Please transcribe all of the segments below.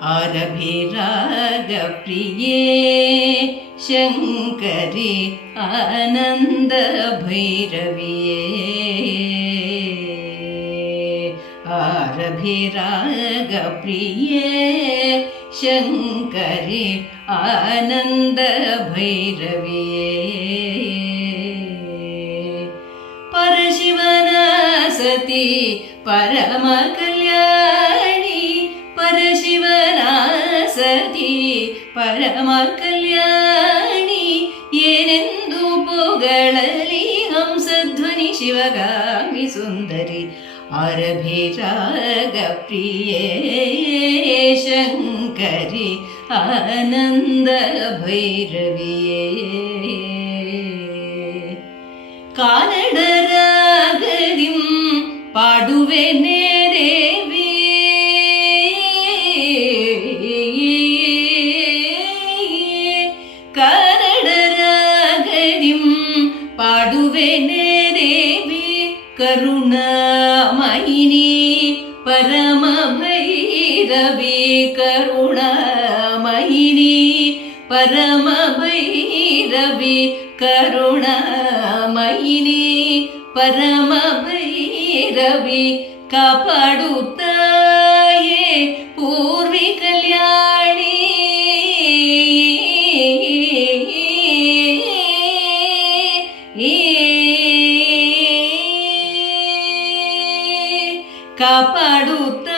आरभिरागप्रिये शङ्करि आनन्दभैरविये आरभिरागप्रिये शङ्करि आनन्दभैरविये परशिवन सती परमकल्याणी परशिवन सती परमकल्याणी ಏನೆಂದು ಪೊಗಳಲಿ ಹಂಸಧ್ವನಿ ಶಿವಗಾಮಿ ಸುಂದರಿ ಆರಭಿರಾಗಪ್ರಿಯೇ ಶಂಕರಿ ಆನಂದ ಭೈರವಿಯೇ ಕಾನಡರಾಗದಿಂ ಪಾಡುವೆನೆ ದೇವಿ ಕಾನಡರಾಗದಿಂ ಪಾಡುವೆನೆ ದೇವಿ ಕರುಣಾಮಯಿನಿ ಪರಮ ಭೈರವಿ ಕರುಣಾಮಯಿನಿ ಪರಮ ಭೈರವಿ ಕರುಣಾಮಯಿನಿ ಪರಮ ಭೈರವಿ ಕಾಪಾಡುತ್ತಾಯೇ ಪೂರ್ವಿ ಕಲ್ಯಾಣಿ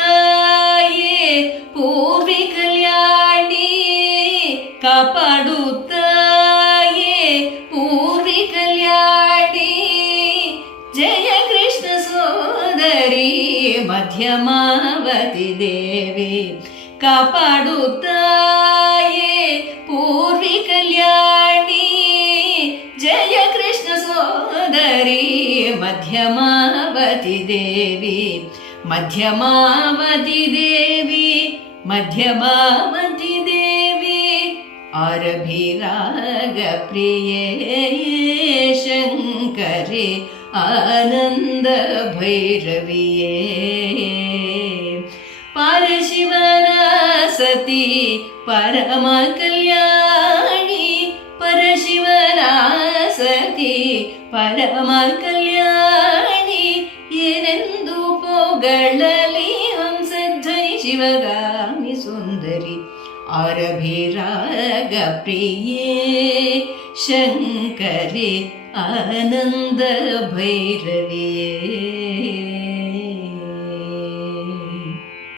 ಕಾಪಾಡುತ್ತಾಯೇ ಪೂರ್ವಿ ಕಲ್ಯಾಣಿ ಕಾಪಾಡುತ್ತಾಯೇ ಪೂರ್ವಿ ಕಲ್ಯಾಣಿ ಜಯ ಕೃಷ್ಣ ಸೋದರಿ ಮಧ್ಯಮಾವತಿ ದೇವಿ ಕಾಪಾಡುತ್ತಾಯೇ ಪೂರ್ವಿ ಕಲ್ಯಾಣಿ ಜಯ ಕೃಷ್ಣ ಸೋದರಿ ಮಧ್ಯಮಾವತಿ ದೇವಿ ಮಧ್ಯಮಾವತಿ ದೇವಿ ಮಧ್ಯಮಾವತಿ ದೇವಿ ಆರಭಿರಾಗಪ್ರಿಯೇ ಶಂಕರಿ ಆನಂದ ಭೈರವಿಯೇ ಪರಶಿವನ ಸತಿ ಪರಮ ಕಲ್ಯಾಣಿ ಪರಶಿವನ ಸತಿ ಪರಮ ಕಲ್ಯಾಣಿ ಏನೆಂದು ಪೊಗಳಲಿ ಹಂಸಧ್ವನಿ ಶಿವಗಾಮಿ ಸುಂದರಿ ಆರಭಿರಾಗಪ್ರಿಯೇ ಶಂಕರಿ ಆನಂದ ಭೈರವಿಯೇ